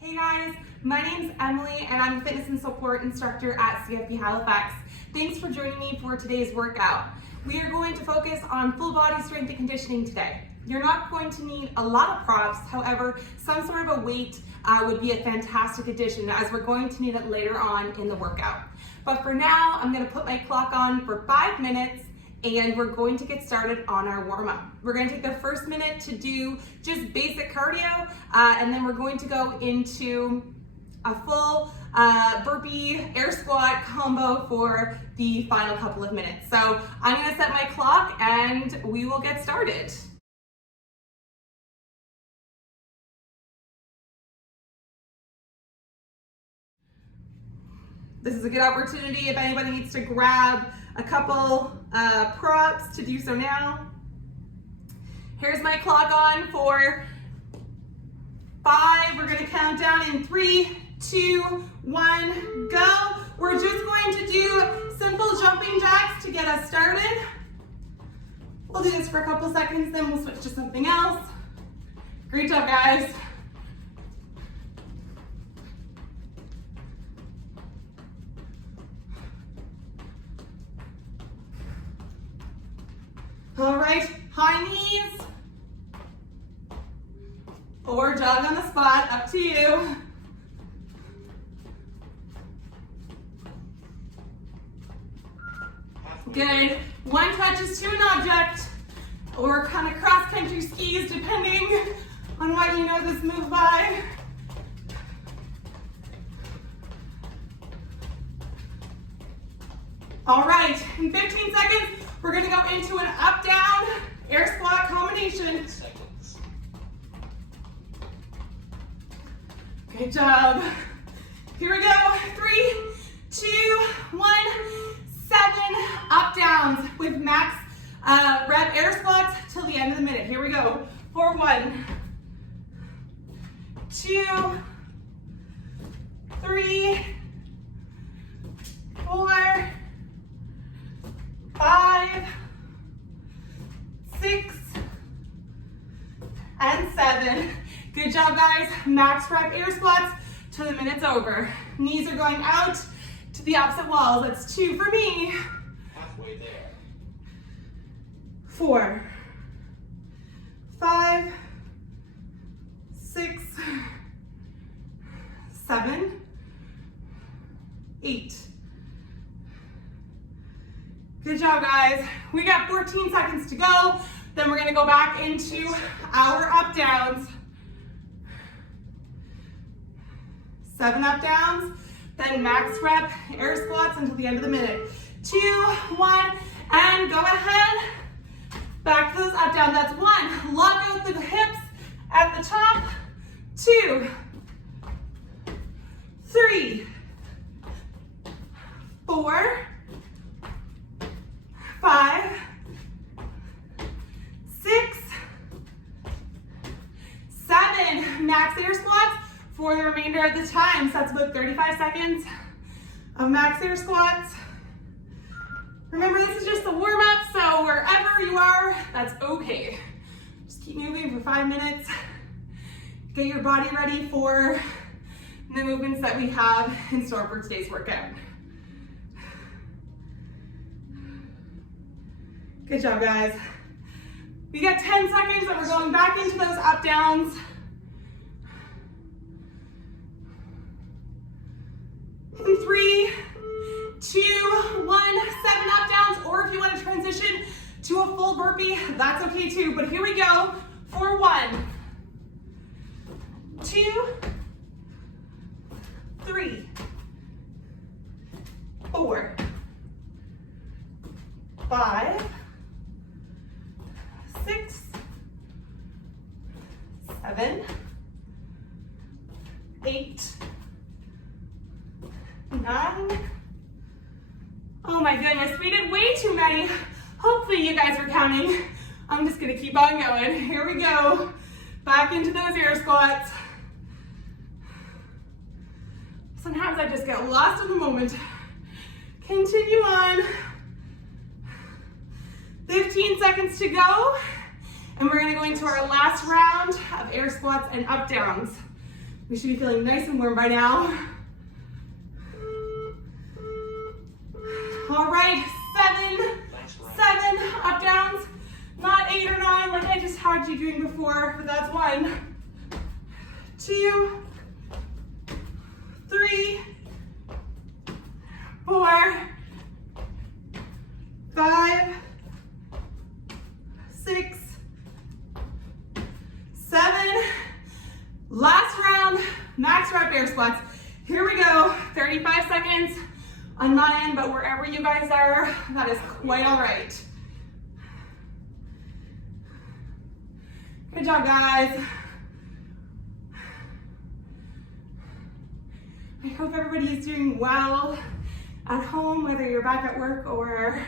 Hey guys, my name's Emily and I'm a fitness and support instructor at CFP Halifax. Thanks for joining me for today's workout. We are going to focus on full body strength and conditioning today. You're not going to need a lot of props, however, some sort of a weight would be a fantastic addition as we're going to need it later on in the workout. But for now, I'm going to put my clock on for 5 minutes and we're going to get started on our warm-up. We're going to take the first minute to do just basic cardio, and then we're going to go into a full burpee air squat combo for the final couple of minutes. So I'm going to set my clock and we will get started. This is a good opportunity if anybody needs to grab a couple props to do so now. Here's my clock on for 5. We're going to count down in 3, 2, 1, go. We're just going to do simple jumping jacks to get us started. We'll do this for a couple seconds, then we'll switch to something else. Great job, guys. All right, high knees, or jog on the spot, up to you. Good. One touches to an object, or kind of cross-country skis, depending on what you know this move by. All right, in 15 seconds, we're gonna go into an up-down air squat combination. Good job. Here we go. 3, 2, 1, 7 up downs with max rep air squats till the end of the minute. Here we go. For 1, 2, 3, 4, 5, 6, and 7. Good job, guys. Max rep air squats till the minute's over. Knees are going out to the opposite walls. That's 2 for me. Halfway there. 4, 5, 6, 7, 8. Good job, guys. We got 14 seconds to go. Then we're gonna go back into our up downs. 7 up downs, then max rep air squats until the end of the minute. 2, 1, and go ahead. Back to those up downs. That's 1. Lock out the hips at the top. 2, 3, 4, 5, 6, 7. Max air squats for the remainder of the time. So that's about 35 seconds of max air squats. Remember, this is just a warm up, so wherever you are, that's okay. Just keep moving for 5 minutes. Get your body ready for the movements that we have in store for today's workout. Good job, guys. We got 10 seconds and we're going back into those up downs. In 3, 2, 1, 7 up downs, or if you want to transition to a full burpee, that's okay too. But here we go for 1, 2, 3, 4, 5, 6, 7, 8, 9. Oh my goodness, we did way too many. Hopefully you guys were counting. I'm just gonna keep on going. Here we go. Back into those air squats. Sometimes I just get lost in the moment. Continue on. 15 seconds to go. And we're gonna go into our last round of air squats and up downs. We should be feeling nice and warm by now. All right, seven up downs, not 8 or 9 like I just had you doing before, but that's 1, 2, 3, 4, 5, 6, 7. Last round, max rep air squats. Here we go, 35 seconds on my end, but wherever you guys are, that is quite all right. Good job, guys. I hope everybody is doing well at home, whether you're back at work or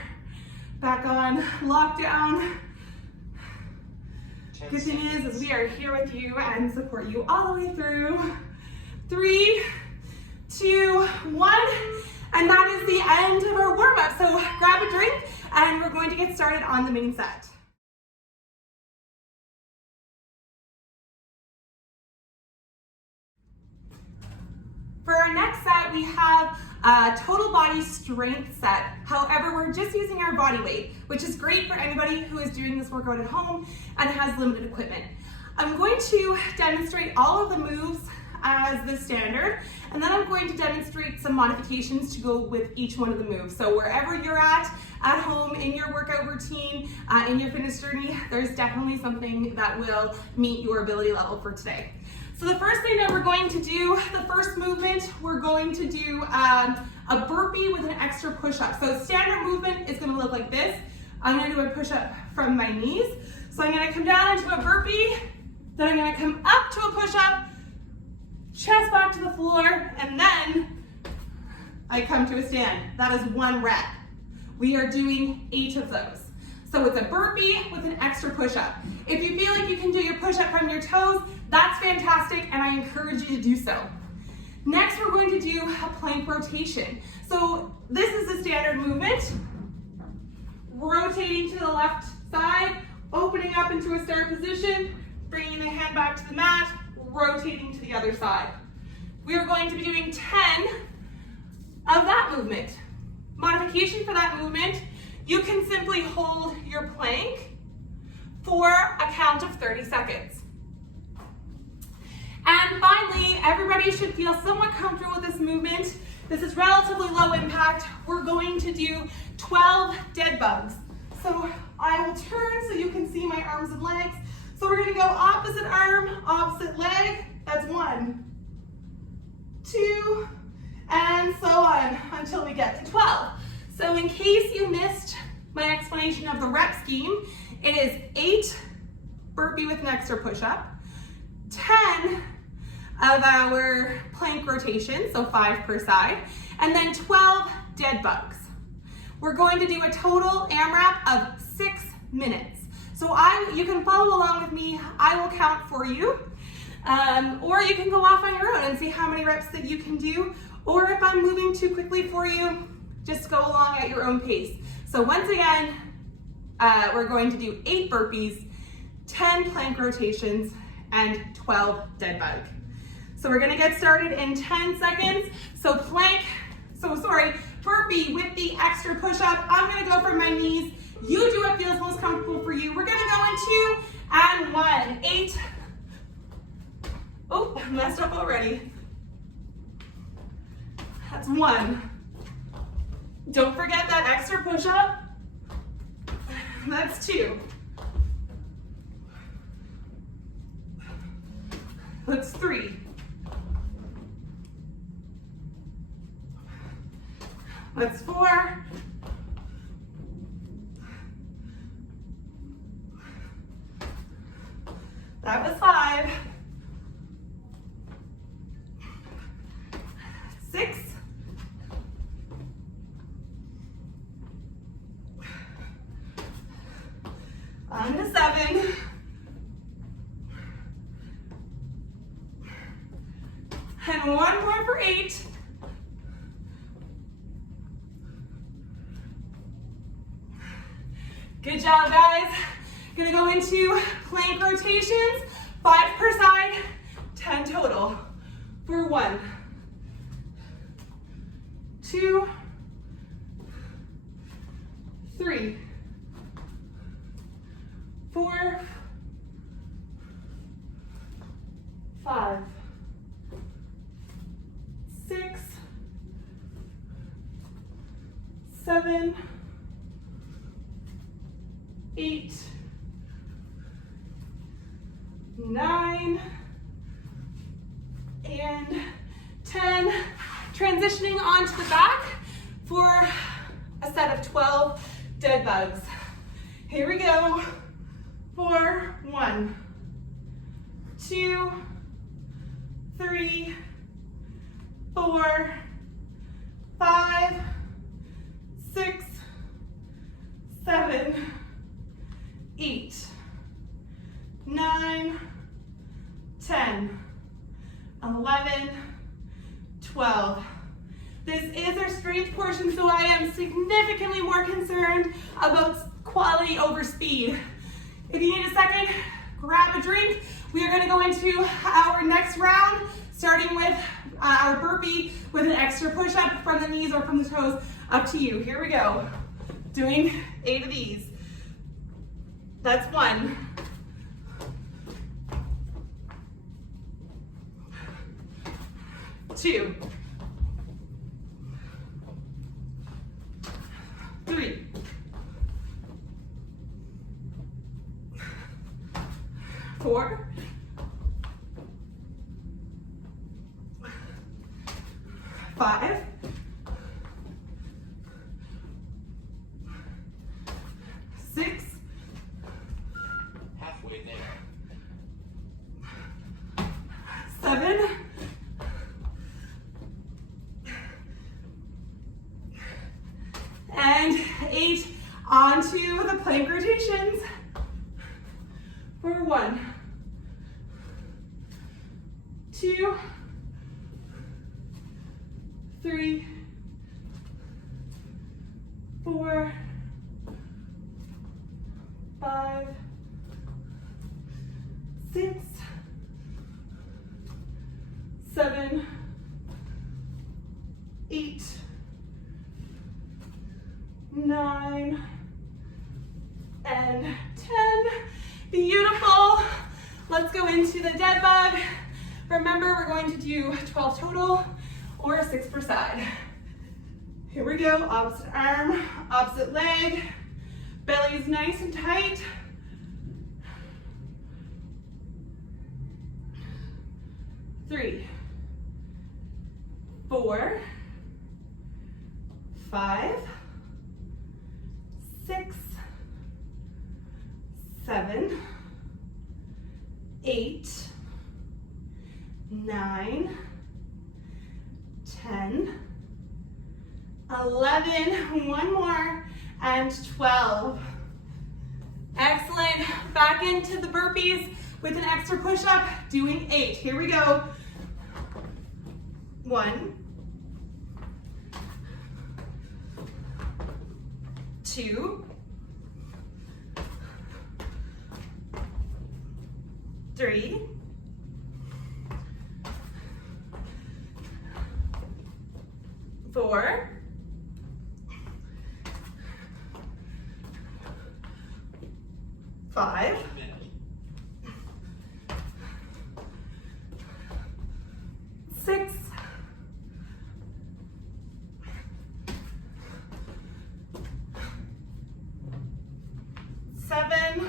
back on lockdown. Good thing is we are here with you and support you all the way through. 3, 2, 1, and that is the end of our warm-up. So grab a drink and we're going to get started on the main set. For our next set, we have a total body strength set. However, we're just using our body weight, which is great for anybody who is doing this workout at home and has limited equipment. I'm going to demonstrate all of the moves as the standard, and then I'm going to demonstrate some modifications to go with each one of the moves. So wherever you're at home, in your workout routine, in your fitness journey, there's definitely something that will meet your ability level for today. So the first thing that we're going to do, the first movement, we're going to do a burpee with an extra push-up. So standard movement is gonna look like this. I'm gonna do a push-up from my knees. So I'm gonna come down into a burpee, then I'm gonna come up to a push-up, chest back to the floor, and then I come to a stand. That is 1 rep. We are doing 8 of those. So it's a burpee with an extra push-up. If you feel like you can do your push-up from your toes, that's fantastic, and I encourage you to do so. Next, we're going to do a plank rotation. So this is the standard movement. Rotating to the left side, opening up into a start position, bringing the hand back to the mat, rotating to the other side. We are going to be doing 10 of that movement. Modification for that movement, you can simply hold your plank for a count of 30 seconds. And finally, everybody should feel somewhat comfortable with this movement. This is relatively low impact. We're going to do 12 dead bugs. So I will turn so you can see my arms and legs. So we're gonna go opposite arm, opposite leg. That's 1, 2, and so on until we get to 12. So in case you missed my explanation of the rep scheme, it is 8 burpee with an extra push-up, 10 of our plank rotation, so 5 per side, and then 12 dead bugs. We're going to do a total AMRAP of 6 minutes. So you can follow along with me. I will count for you, or you can go off on your own and see how many reps that you can do, or if I'm moving too quickly for you, just go along at your own pace. So once again, we're going to do 8 burpees, 10 plank rotations, and 12 dead bug. So we're gonna get started in 10 seconds. So burpee with the extra push-up. I'm gonna go from my knees. You do what feels most comfortable for you. We're gonna go in 2 and 1. 8. Oh, I messed up already. That's 1. Don't forget that extra push-up. That's 2. That's 3. That's 4. That was 5. 6. On to 7. And 1 more for 8. Good job, guys. Gonna go into plank rotations, 5 per side, 10 total. for 1, 2, 3, 4, 5, 6, 7, 8, 9, and 10. Transitioning onto the back for a set of 12 dead bugs. Here we go for 1, 2, 3, 4, 5, 6, 7, 8, 9, 10, 11, 12. This is our strength portion, so I am significantly more concerned about quality over speed. If you need a second, grab a drink. We are going to go into our next round, starting with our burpee with an extra push-up from the knees or from the toes, up to you. Here we go. Doing 8 of these. That's 1. 2, 3, 4, 5, 6, halfway there, 7, 8, onto the plank rotations for 1, 2, 3, 4, 5, 6, 7, 8, 9, and 10. Beautiful. Let's go into the dead bug. Remember, we're going to do 12 total or 6 per side. Here we go. Opposite arm, opposite leg. Belly's nice and tight. 3, 4, 5, 6, 7, 8, 9, 10, 11, one more, and 12. Excellent. Back into the burpees with an extra push-up, doing 8. Here we go. 1, 2, 3, 4, 5, 6, 7,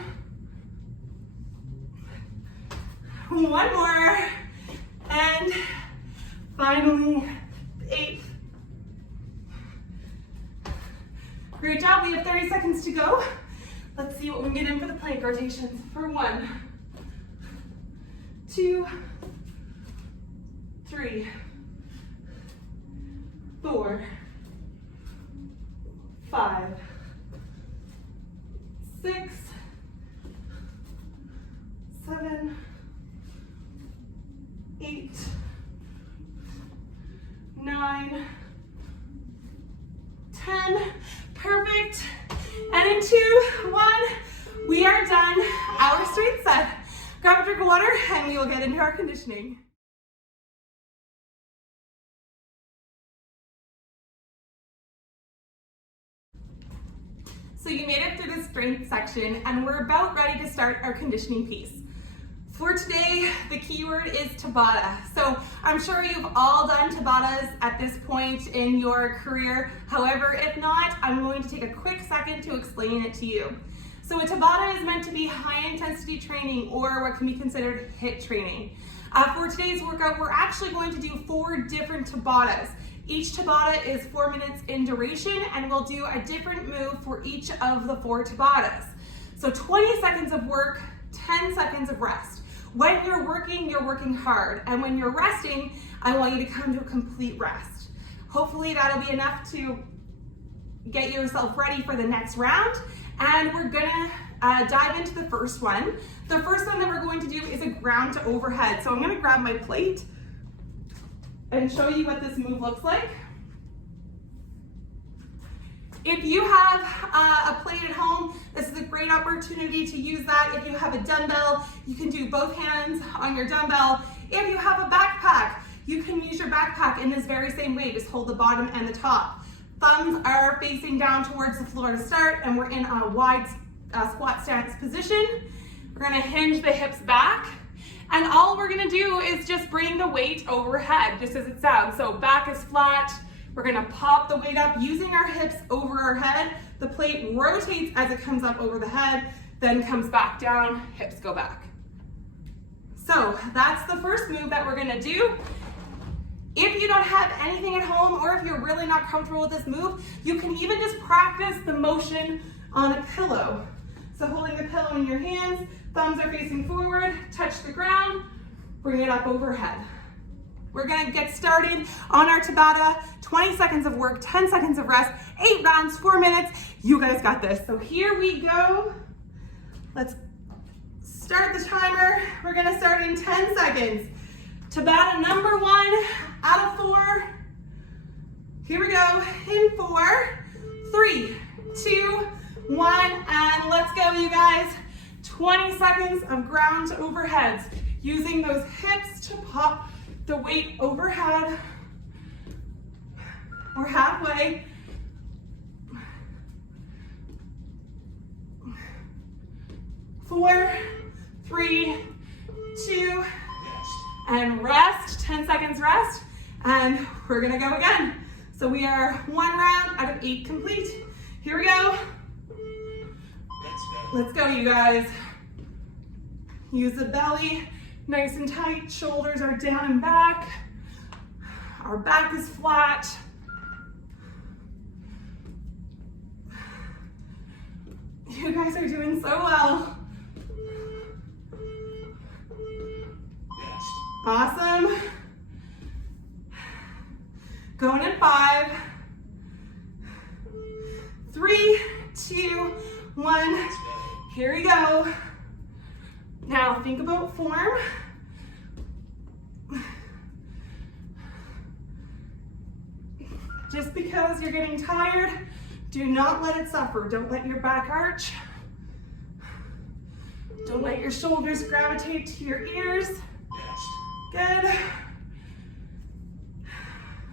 one more, and finally 8. Great job. We have 30 seconds to go. Let's see what we can get in for the plank rotations. For 1, 2, 3, 4, 5, 6, 7, 8, 9, 10. Perfect. And in 2, 1, we are done. Our strength set. Grab a drink of water and we will get into our conditioning. So you made it through the strength section and we're about ready to start our conditioning piece. For today, the keyword is Tabata. So I'm sure you've all done Tabatas at this point in your career. However, if not, I'm going to take a quick second to explain it to you. So a Tabata is meant to be high intensity training or what can be considered HIIT training. For today's workout, we're actually going to do 4 different Tabatas. Each Tabata is 4 minutes in duration and we'll do a different move for each of the 4 Tabatas. So 20 seconds of work, 10 seconds of rest. When you're working hard. And when you're resting, I want you to come to a complete rest. Hopefully that'll be enough to get yourself ready for the next round. And we're gonna dive into the first one. The first one that we're going to do is a ground to overhead. So I'm gonna grab my plate and show you what this move looks like. If you have a plate at home, this is a great opportunity to use that. If you have a dumbbell, you can do both hands on your dumbbell. If you have a backpack, you can use your backpack in this very same way. Just hold the bottom and the top. Thumbs are facing down towards the floor to start, and we're in a wide squat stance position. We're gonna hinge the hips back, and all we're gonna do is just bring the weight overhead, just as it sounds. So back is flat. We're gonna pop the weight up using our hips over our head. The plate rotates as it comes up over the head, then comes back down, hips go back. So that's the first move that we're gonna do. If you don't have anything at home or if you're really not comfortable with this move, you can even just practice the motion on a pillow. So holding the pillow in your hands, thumbs are facing forward, touch the ground, bring it up overhead. We're gonna get started on our Tabata. 20 seconds of work, 10 seconds of rest, 8 rounds, 4 minutes. You guys got this. So here we go. Let's start the timer. We're gonna start in 10 seconds. Tabata number 1 out of 4. Here we go, in 4, 3, 2, 1, and let's go, you guys. 20 seconds of ground to overheads, using those hips to pop the weight overhead. We're halfway. 4, 3, 2, and rest. 10 seconds rest, and we're gonna go again. So we are 1 round out of 8 complete. Here we go. Let's go, you guys. Use the belly nice and tight. Shoulders are down and back. Our back is flat. You guys are doing so well. Awesome. Going in 5, 3, 2, 1. Here we go. Now think about form. Just because you're getting tired, do not let it suffer. Don't let your back arch. Don't let your shoulders gravitate to your ears. Good.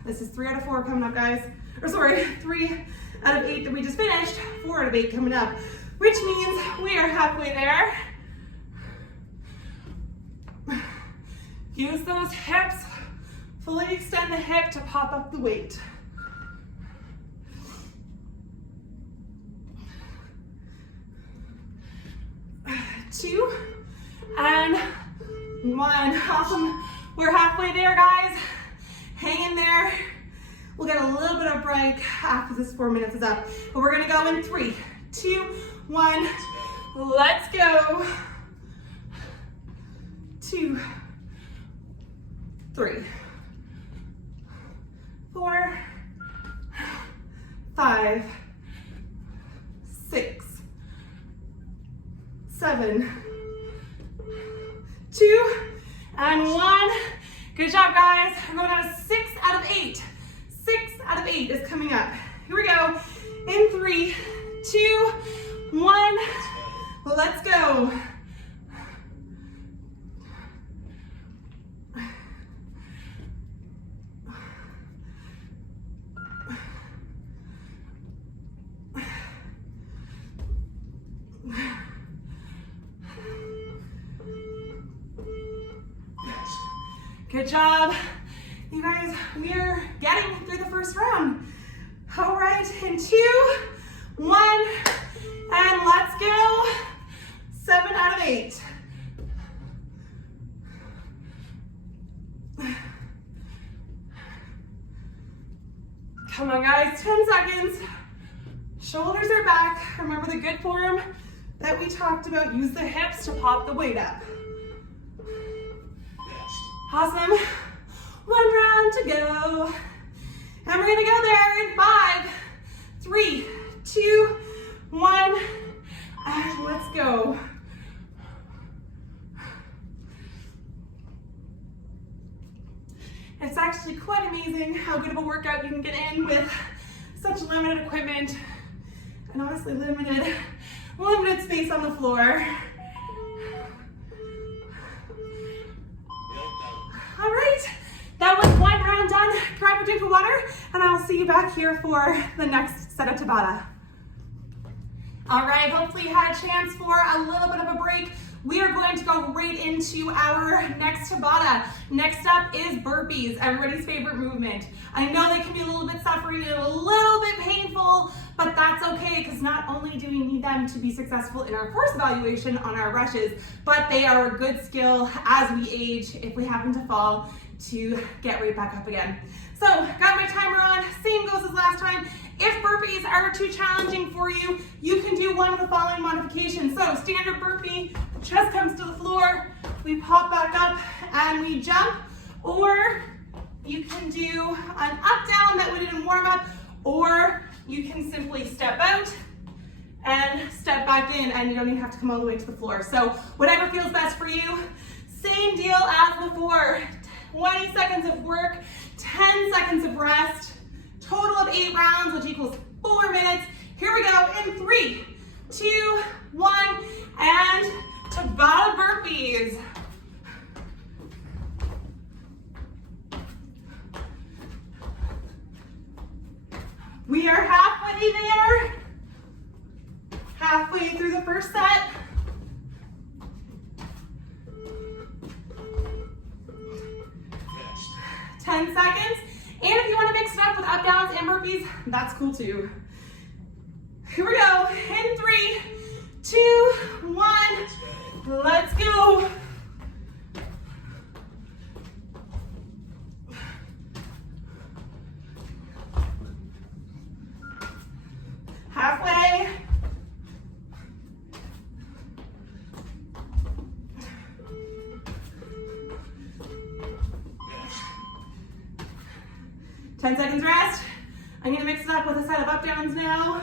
This is 3 out of 4 coming up, guys. Or sorry, 3 out of 8 that we just finished. 4 out of 8 coming up, which means we are halfway there. Use those hips. Fully extend the hip to pop up the weight. 2 and 1. Awesome. We're halfway there, guys. Hang in there. We'll get a little bit of break after this 4 minutes is up. But we're gonna go in 3, 2, 1. Let's go. 2, 3, 4, 5, 6, 7, 2, and 1. Good job, guys. We're going on 6 out of 8. 6 out of 8 is coming up. Here we go. In 3, 2, 1. Let's go. Good job. You guys, we are getting through the first round. All right, in 2, 1, and let's go. 7 out of 8. Come on, guys, 10 seconds. Shoulders are back. Remember the good form that we talked about. Use the hips to pop the weight up. Awesome. 1 round to go. And we're gonna go there in 5, 3, 2, 1, and let's go. It's actually quite amazing how good of a workout you can get in with such limited equipment and honestly limited space on the floor. All right, that was 1 round done. Grab a drink of water and I'll see you back here for the next set of Tabata. All right, hopefully you had a chance for a little bit of a break. We are going to go right into our next Tabata. Next up is burpees, everybody's favorite movement. I know they can be a little bit suffering and a little bit painful, but that's okay because not only do we need them to be successful in our force evaluation on our rushes, but they are a good skill as we age if we happen to fall to get right back up again. So, got my timer on, same goes as last time. If burpees are too challenging for you, you can do one of the following modifications. So, standard burpee, the chest comes to the floor, we pop back up and we jump, or you can do an up down that we did in warm up, or you can simply step out and step back in and you don't even have to come all the way to the floor. So, whatever feels best for you. Same deal as before. 20 seconds of work, 10 seconds of rest, total of 8 rounds, which equals 4 minutes. Here we go in 3, 2, 1, and Tabata burpees. We are halfway there, halfway through the first set. 10 seconds. And if you want to mix it up with up downs and burpees, that's cool too. Here we go. In 3, 2, 1. Let's go. Halfway. Ten seconds rest. I'm gonna mix it up with a set of up downs now.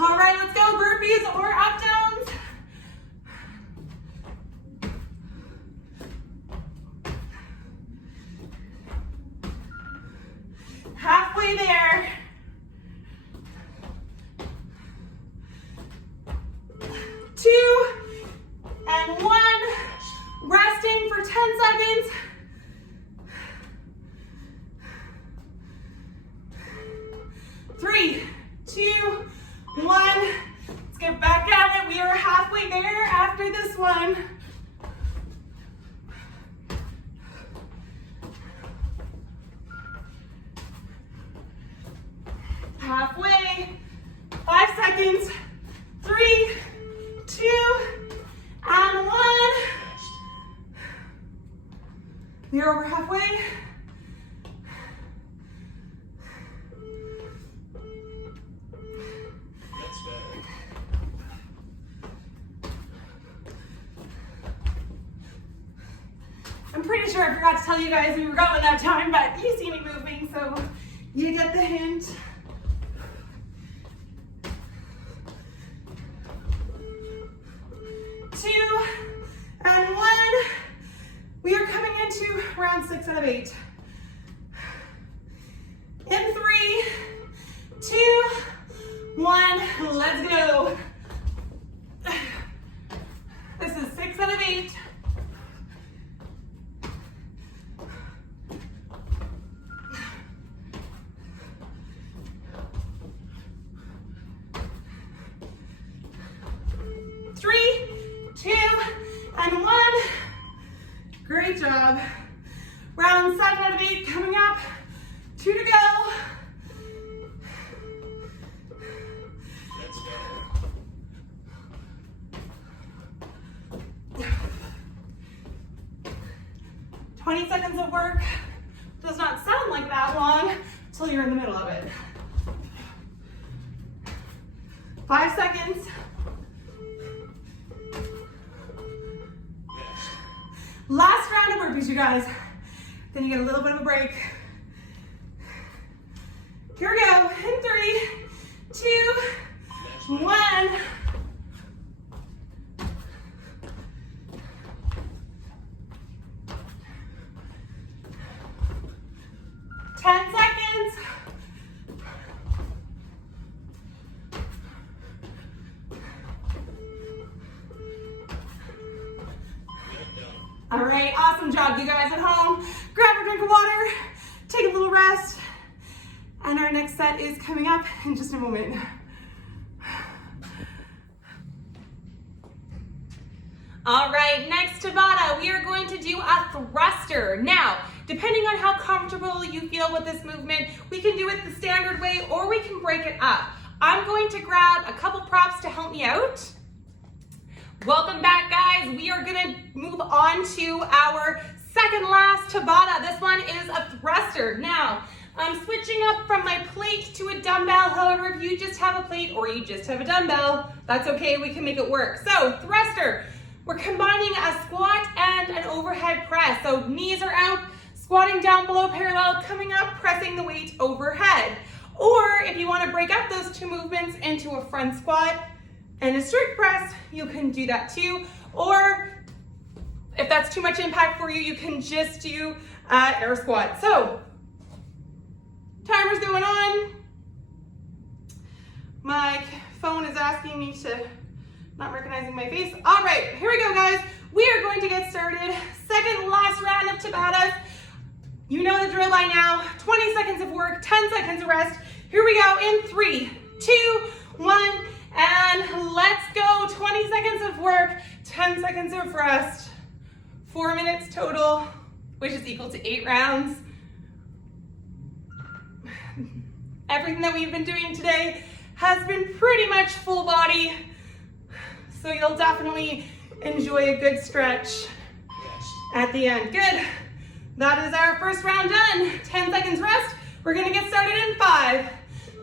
All right, let's go burpees or up downs. Halfway there. 2 and 1. Resting for 10 seconds. 3, 2, 1. Let's get back at it. We are halfway there after this one. Halfway. 5 seconds. 3, 2, and 1. We are over halfway. I'm pretty sure I forgot to tell you guys we were going that time, but you see me moving, so you get the hint. Two and 1. We are coming into round 6 out of 8. In 3, 2, 1, let's go. This is 6 out of 8. and 1. Great job. Round 7 out of 8 coming up. 2 to go. Let's go. 20 seconds of work. Does not sound like that long until you're in the middle of it. 5 seconds. Last round of burpees, you guys. Then you get a little bit of a break. Here we go. In 3, 2, 1. All right, awesome job, you guys at home. Grab a drink of water, take a little rest, and our next set is coming up in just a moment. All right, next Tabata, we are going to do a thruster. Now, depending on how comfortable you feel with this movement, we can do it the standard way or we can break it up. I'm going to grab a couple props to help me out. Welcome back, guys. We are gonna move on to our second last Tabata. This one is a thruster. Now, I'm switching up from my plate to a dumbbell. However, if you just have a plate or you just have a dumbbell, that's okay, we can make it work. So, thruster, we're combining a squat and an overhead press. So knees are out, squatting down below parallel, coming up, pressing the weight overhead. Or if you wanna break up those two movements into a front squat and a strict press, you can do that too. Or if that's too much impact for you, you can just do air squat. So, timer's going on. My phone is asking me to, not recognizing my face. All right, here we go, guys. We are going to get started. Second last round of Tabatas. You know the drill by now. 20 seconds of work, 10 seconds of rest. Here we go in 3, 2, 1, and let's go. 20 seconds of work, 10 seconds of rest. 4 minutes total, which is equal to 8 rounds. Everything that we've been doing today has been pretty much full body, so you'll definitely enjoy a good stretch at the end. Good. That is our first round done. 10 seconds rest. We're gonna get started in 5,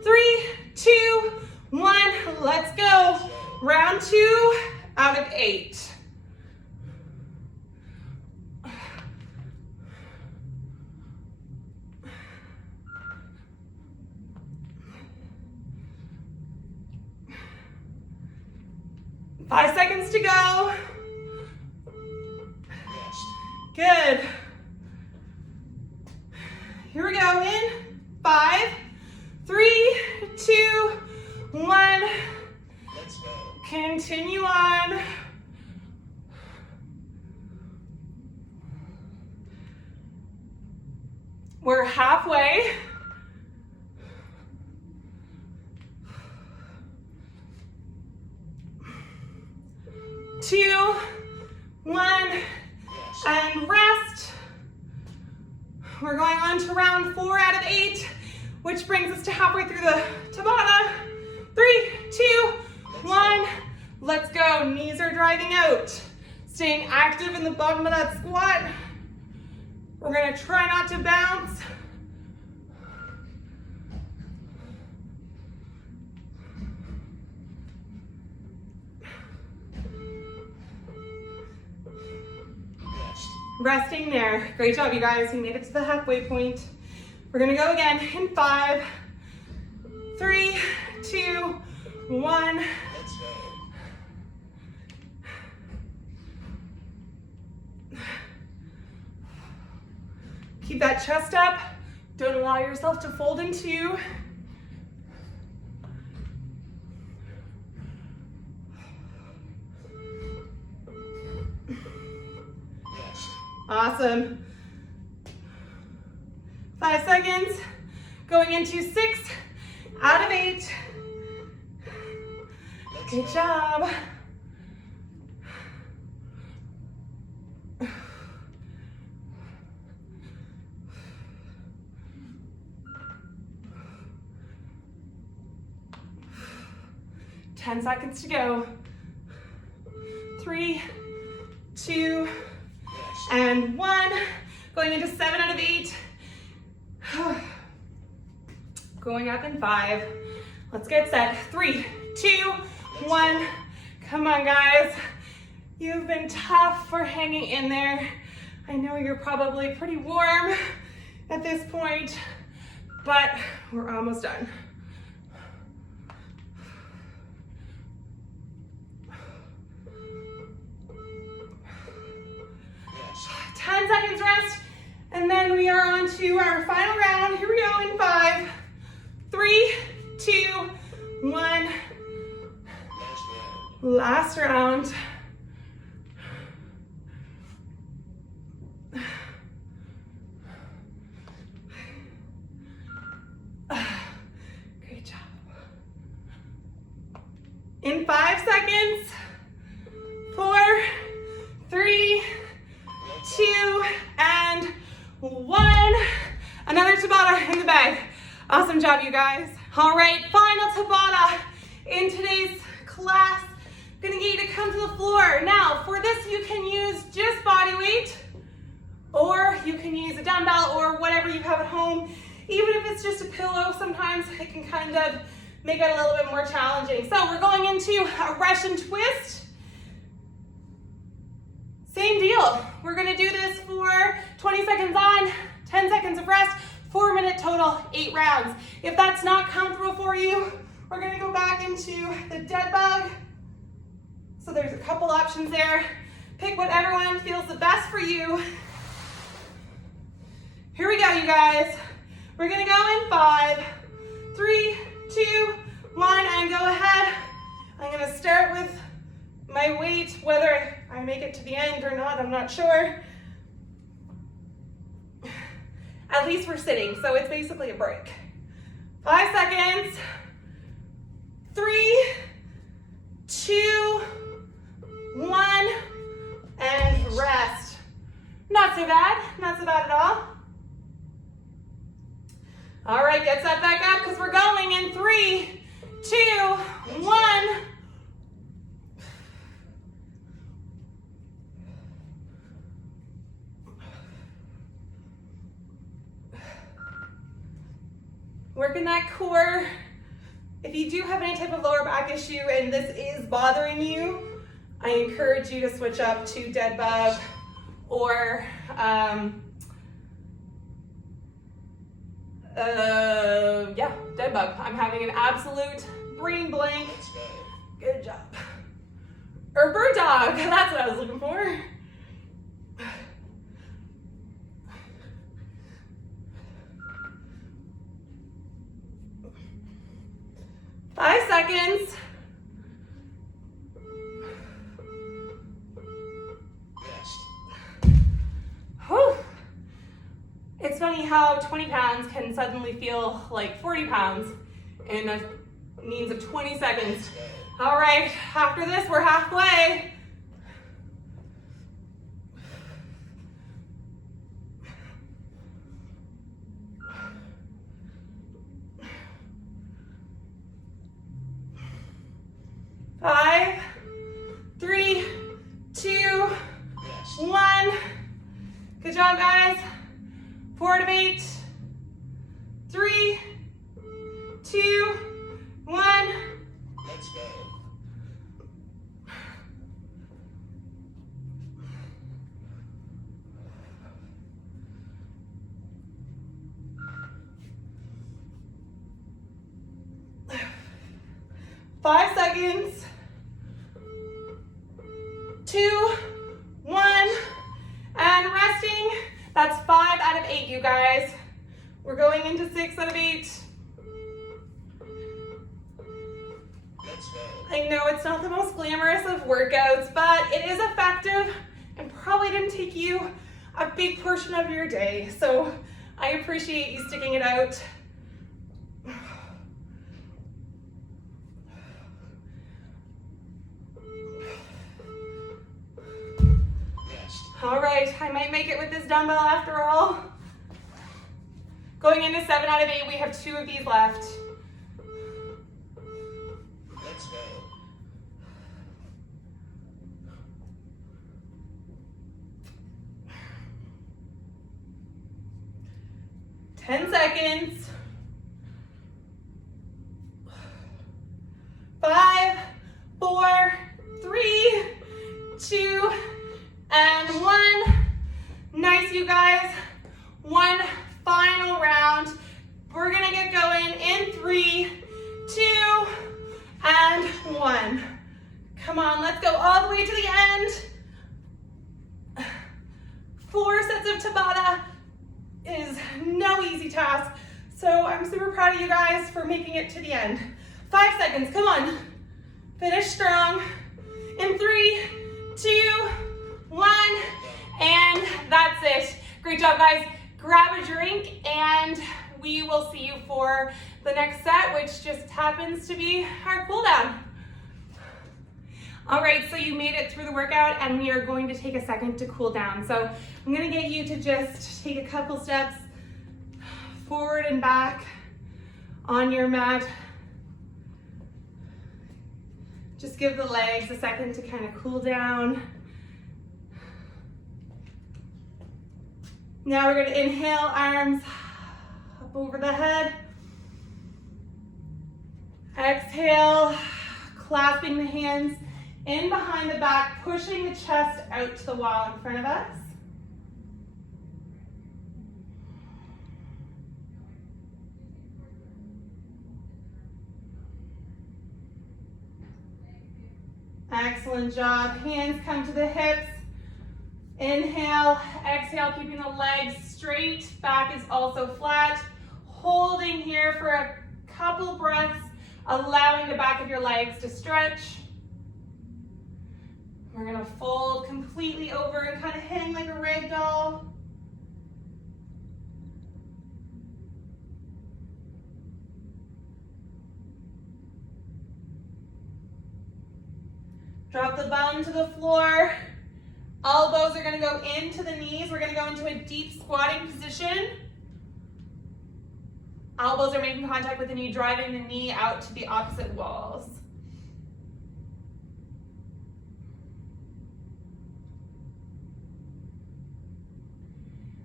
3, 2, 1. Let's go. Round 2 out of 8. Five seconds to go. Good. Here we go in 5, 3, 2, 1. Let's go. Continue on. We're halfway. 2, 1, and rest. We're going on to round 4 out of 8, which brings us to halfway through the Tabata. 3, 2, 1, let's go. Knees are driving out. Staying active in the bottom of that squat. We're gonna try not to bounce. Resting there. Great job, you guys. You made it to the halfway point. We're gonna go again in 5, 3, 2, 1. Let's go. Keep that chest up. Don't allow yourself to fold in 2. Awesome. 5 seconds. Going into 6 out of 8. Good job. 10 seconds to go. 3, 2, and 1. Going into 7 out of 8. Going up in 5. Let's get set. 3, 2, 1. Come on, guys. You've been tough for hanging in there. I know you're probably pretty warm at this point, but we're almost done. Yes. 10 seconds rest, and then we are on to our final round. Here we go in 5, 3, 2, 1. Last round. Great job. In 5 seconds. 4, 3, 2, and 1. Another Tabata in the bag. Awesome job, you guys. All right, final Tabata in today's class. Gonna get you to come to the floor. Now, for this, you can use just body weight, or you can use a dumbbell or whatever you have at home. Even if it's just a pillow, sometimes it can kind of make it a little bit more challenging. So we're going into a Russian twist. Same deal. We're gonna do this for 20 seconds on, 10 seconds of rest, 4-minute total, 8 rounds. If that's not comfortable for you, we're gonna go back into the dead bug. So there's a couple options there. Pick whatever one feels the best for you. Here we go, you guys. We're gonna go in 5, 3, 2, 1, and go ahead. I'm gonna start with my weight, whether I make it to the end or not, I'm not sure. At least we're sitting, so it's basically a break. 5 seconds. 3, 2, 1, and rest. Not so bad, not so bad at all. All right, get set back up because we're going in 3, 2, 1. Working that core. If you do have any type of lower back issue and this is bothering you, I encourage you to switch up to dead bug or dead bug. I'm having an absolute brain blank. Good job. Or bird dog, that's what I was looking for. Five seconds. Whew. It's funny how 20 pounds can suddenly feel like 40 pounds in a means of 20 seconds. All right, after this, we're halfway. Five, 3, 2, 1. Good job, guys. 4 out of 8. 3, 2, 1. Let's go. Five seconds. 2, 1, and resting. That's 5 out of 8, you guys. We're going into 6 out of 8. Let's go. I know it's not the most glamorous of workouts, but it is effective and probably didn't take you a big portion of your day. So I appreciate you sticking it out. All right, I might make it with this dumbbell after all. Going into 7 out of 8, we have 2 of these left. Let's go. 10 seconds. 5, 4, 3, 2, and 1. Nice, you guys. One final round. We're gonna get going in 3, 2, and 1. Come on, let's go all the way to the end. 4 sets of Tabata is no easy task, so I'm super proud of you guys for making it to the end. 5 seconds, come on. Finish strong. In 3, 2, 1, and that's it. Great job, guys. Grab a drink, and we will see you for the next set, which just happens to be our cool down. All right, so you made it through the workout, and we are going to take a second to cool down. So I'm gonna get you to just take a couple steps forward and back on your mat. Just give the legs a second to kind of cool down. Now we're gonna inhale, arms up over the head. Exhale, clasping the hands in behind the back, pushing the chest out to the wall in front of us. Excellent job. Hands come to the hips. Inhale, exhale, keeping the legs straight. Back is also flat. Holding here for a couple breaths, allowing the back of your legs to stretch. We're gonna fold completely over and kind of hang like a rag doll. Drop the bum to the floor. Elbows are gonna go into the knees. We're gonna go into a deep squatting position. Elbows are making contact with the knee, driving the knee out to the opposite walls.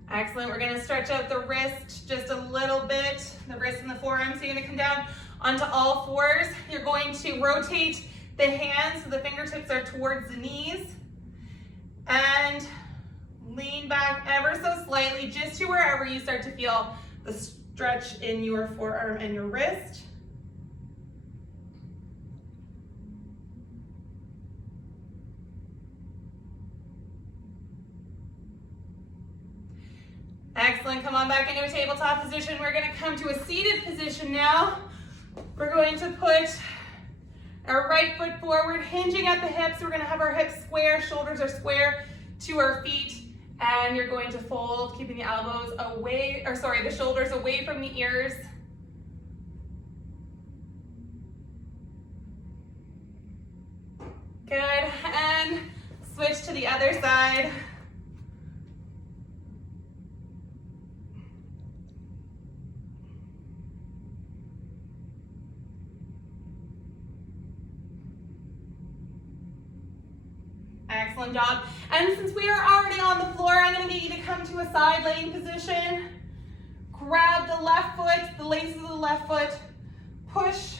Excellent, we're gonna stretch out the wrist just a little bit, the wrist and the forearm. So you're gonna come down onto all fours. You're going to rotate the hands so the fingertips are towards the knees. And lean back ever so slightly, just to wherever you start to feel the stretch in your forearm and your wrist. Excellent, come on back into a tabletop position. We're gonna come to a seated position now. We're going to put our right foot forward, hinging at the hips. We're gonna have our hips square, shoulders are square to our feet, and you're going to fold, keeping the elbows away, or sorry, the shoulders away from the ears. Good, and switch to the other side. Excellent job. And since we are already on the floor, I'm going to get you to come to a side laying position. Grab the left foot, the laces of the left foot. Push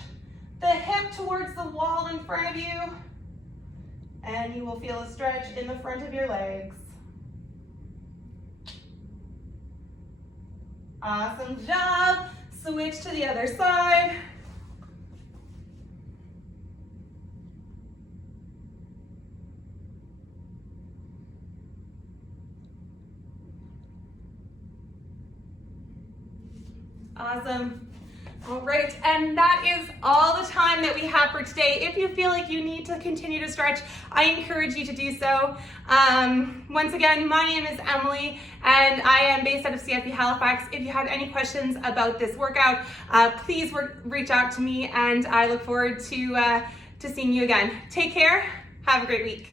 the hip towards the wall in front of you. And you will feel a stretch in the front of your legs. Awesome job. Switch to the other side. Awesome. All right, and that is all the time that we have for today. If you feel like you need to continue to stretch, I encourage you to do so. Once again, my name is Emily, and I am based out of CFP Halifax. If you have any questions about this workout, please reach out to me, and I look forward to seeing you again. Take care. Have a great week.